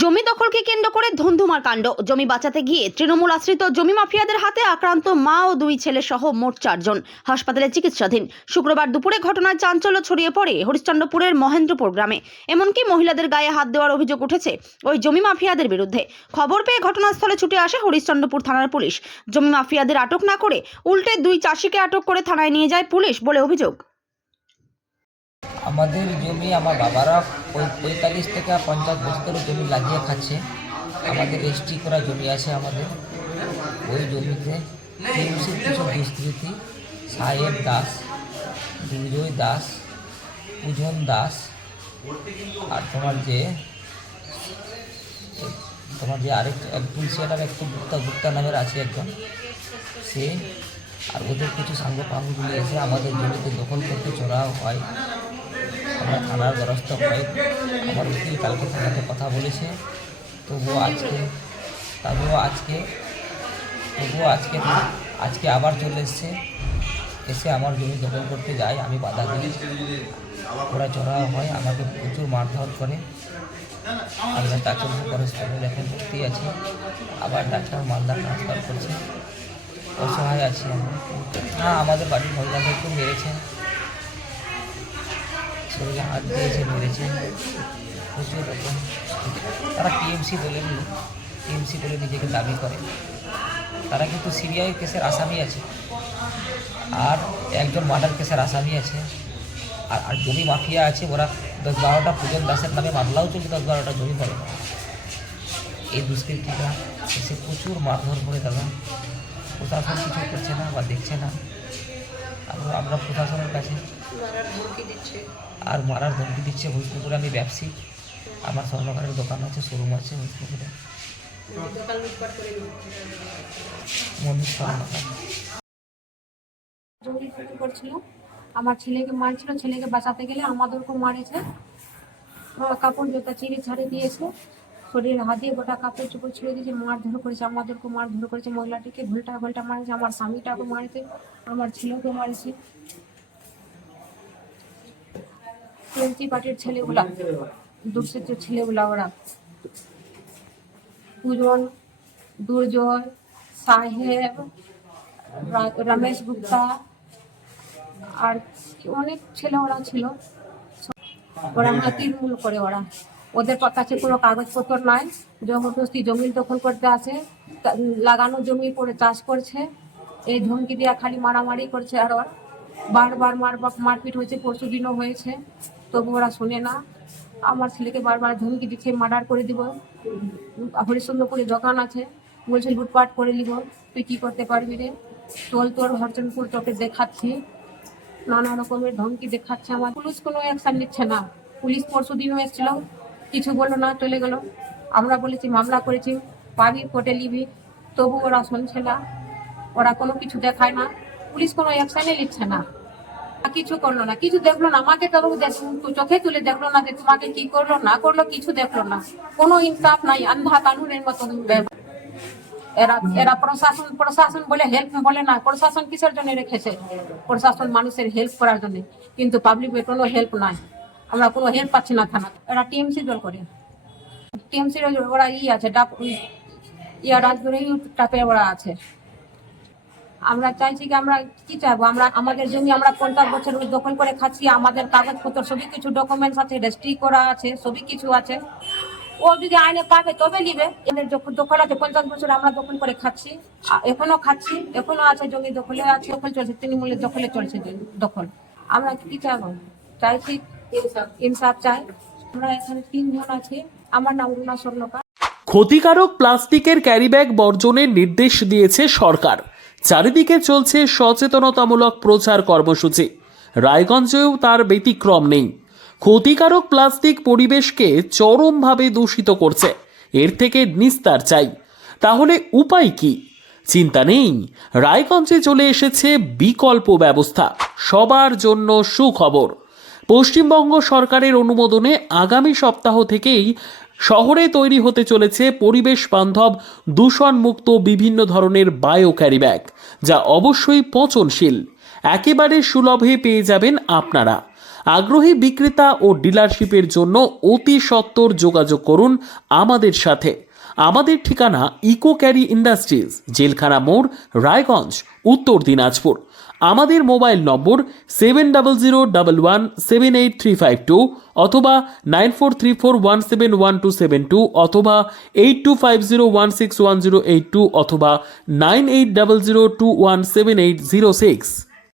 জমি দখলকে কেন্দ্র করে ধুন্ধুমার কাণ্ড। জমি বাঁচাতে গিয়ে তৃণমূল আশ্রিত জমি মাফিয়াদের হাতে আক্রান্ত মা ও দুই ছেলে সহ মোট 4 জন হাসপাতালে চিকিৎসাধীন। শুক্রবার দুপুরে ঘটনার চাঞ্চল্য ছড়িয়ে পড়ে হরিশ্চন্দ্রপুরের মহেন্দ্রপুর গ্রামে। এমনকি মহিলাদের গায়ে হাত দেওয়ার অভিযোগ উঠেছে ওই জমি মাফিয়াদের বিরুদ্ধে। খবর পেয়ে ঘটনাস্থলে ছুটে আসে হরিশ্চন্দ্রপুর থানার পুলিশ। জমি মাফিয়াদের আটক না করে উল্টে দুই চাষিকে আটক করে থানায় নিয়ে যায় পুলিশ বলে অভিযোগ। আমাদের জমি আমার বাবারা 45 থেকে 50 বছর জমি লাগিয়ে খাচ্ছে। আমাদের রেজিস্ট্রি করা জমি আছে আমাদের। ওই জমিতে কিছু দুষ্কৃতী সাহেব দাস, দুর্জয় দাস, পূজন দাস আর তোমার যে আরেক তুলসিয়াটার একটু গুপ্তা নামের আছে একজন, সে আর ওদের কিছু সাঙ্গপাঙ্গগুলি এসে আমাদের জমিতে দখল করতে চড়াও হয়। আমরা থানার দ্বারস্থ হই। আমার উকিল কালকে থানাতে কথা বলেছে, তবুও আজকে আবার চলে এসে আমার জমি দখল করতে যায়। আমি বাধা দিই, ওরা চড়াও হয়, আমাকে প্রচুর মারধর করে। আমরা চাচলপুর হসপিটালে এখন ভর্তি আছি, আবার ডাক্তার মালদা ট্রান্সফার করছে। অসহায় আছি আমরা। হ্যাঁ, আমাদের বাড়ির মহিলাদেরকে মেরেছেন, শরীরে হাত দিয়েছে, মেরেছে প্রচুর রকম। তারা টিএমসি বলে নিজেকে দাবি করে। তারা কিন্তু সিবিআই কেসের আসামি আছে, আর একজন মার্ডার কেসের আসামি আছে, আর জমি মাফিয়া আছে। ওরা 10-12টা পূজন দাসের নামে মামলাও চলছে, 10-12টা জমি করে। এই দুষ্কৃতীরা এসে প্রচুর মারধর করে। দাদা, প্রশাসন কিছু করছে না বা দেখছে না। আমরা প্রশাসনের কাছে মারার ধমকি দিচ্ছে। হরিশ্চন্দ্রপুরে আমি ব্যবসায়ী, আমার স্বর্ণকারের দোকান আছে, শোরুম আছে হরিশ্চন্দ্রপুরে। করছিল, আমার ছেলেকে মারছিল। ছেলেকে বাঁচাতে গেলে আমাদেরকে মারেছে। কাপড় জোতা চিড়ে ছাড়ে দিয়েছে, শরীরে হাত দিয়ে গোটা কাপড় চোপড় ছিঁড়ে দিয়েছে। মারধর করেছে, আমাদেরকে মারধর করেছে। মহিলাটিকে ঘুলটা মারেছে, আমার স্বামীটাকে মারেছে, আমার ছেলেকে মারেছে। টিএমসি পার্টির ছেলেগুলা, দুষ্কৃত ছেলেগুলা, ওরা পূজন, দুর্জয়, সাহেব, রমেশ গুপ্তা আর অনেক ছেলে ওরা ছিল। ওরা হাতির মূল করে। ওদের কাছে কোনো কাগজপত্র নাই, জবরদস্তি জমি দখল করতে আসে, লাগানো জমি পরে চাষ করছে। এই ধমকি দিয়া খালি মারামারি করছে। আর বারবার মারপিট হয়েছে, পরশু দিনও হয়েছে, তবু ওরা শোনে না। আমার ছেলেকে বারবার ধমকি দিচ্ছে, মার্ডার করে দিব। হরিশ্চন্দ্রপুরে দোকান আছে, বলছে লুটপাট করে দিব, তুই কি করতে পারবি রে, তোর হরিশ্চন্দ্রপুর তোকে দেখাচ্ছি। নানা রকমের ধমকি দেখাচ্ছে। আমার পুলিশ কোনো অ্যাকশন নিচ্ছে না। পুলিশ পরশু দিনও এসেছিল, কিছু বললো না, চলে গেল। আমরা বলেছি মামলা করেছি, পাবি, কোর্টে নিবি, তবু ওরা শুনছে না। ওরা কোনো কিছু দেখায় না, পুলিশ কোনো অ্যাকশনে নিচ্ছে না। কিছু করলো না, কিছু দেখলো না। আমাকে তো চোখে তুলে দেখলো না যে তোমাকে কি করলো না করলো, কিছু দেখলো না। কোনো ইনসাফ নাই, আন্ধা কানুনের মতো। এরা প্রশাসন বলে হেল্প বলে না। প্রশাসন কিসের জন্য রেখেছে? প্রশাসন মানুষের হেল্প করার জন্য, কিন্তু পাবলিকের কোনো হেল্প নাই। আমরা কোনো হেল্প পাচ্ছি না থানা। এরা টিএমসি দল করে। টিএমসির ওরা আছে, রাজপুরেই টাপে ওরা আছে। আমরা চাইছি কি, আমরা কি চাইবো? আমাদের জমি আমরা 50 বছর দখল করে খাচ্ছি। আমাদের কাগজপত্র সবই কিছু ডকুমেন্টস আছে, রেজিস্ট্রি করা আছে, সবই কিছু আছে। ও যদি আইনে পাবে তবে নিবে। এদের দখল আছে 50 বছর, আমরা দখল করে খাচ্ছি, এখনো খাচ্ছি, এখনো আছে জমি দখলে আছে, দখল চলছে, তৃণমূলের দখলে চলছে দখল। আমরা কি চাইবো? চাইছি ইনসাফ চাই। আমরা এখানে 3 জন আছি। আমার নাম রুনা স্বর্ণকার। ক্ষতিকারক প্লাস্টিকের ক্যারিব্যাগ বর্জনের নির্দেশ দিয়েছে সরকার। চারিদিকে চলছে সচেতনতামূলক প্রচার কর্মসূচি। রায়গঞ্জেও তার ব্যতিক্রম নেই। ক্ষতিকারক প্লাস্টিক পরিবেশকে চরমভাবে দূষিত করছে। এর থেকে নিস্তার চাই। তাহলে উপায় কি? চিন্তা নেই, রায়গঞ্জে চলে এসেছে বিকল্প ব্যবস্থা। সবার জন্য সুখবর। পশ্চিমবঙ্গ সরকারের অনুমোদনে আগামী সপ্তাহ থেকেই শহরে তৈরি হতে চলেছে পরিবেশ বান্ধব দূষণমুক্ত বিভিন্ন ধরনের বায়ো ক্যারিব্যাগ, যা অবশ্যই পচনশীল। একেবারে সুলভে পেয়ে যাবেন আপনারা। আগ্রহী বিক্রেতা ও ডিলারশিপের জন্য অতি সত্বর যোগাযোগ করুন আমাদের সাথে। আমাদের ঠিকানা ইকো ক্যারি ইন্ডাস্ট্রিজ, জেলখানা মোড়, রায়গঞ্জ, উত্তর দিনাজপুর। আমাদের মোবাইল নম্বর 7001178352 অথবা 9434171272 অথবা 8250161082 অথবা 9800217806।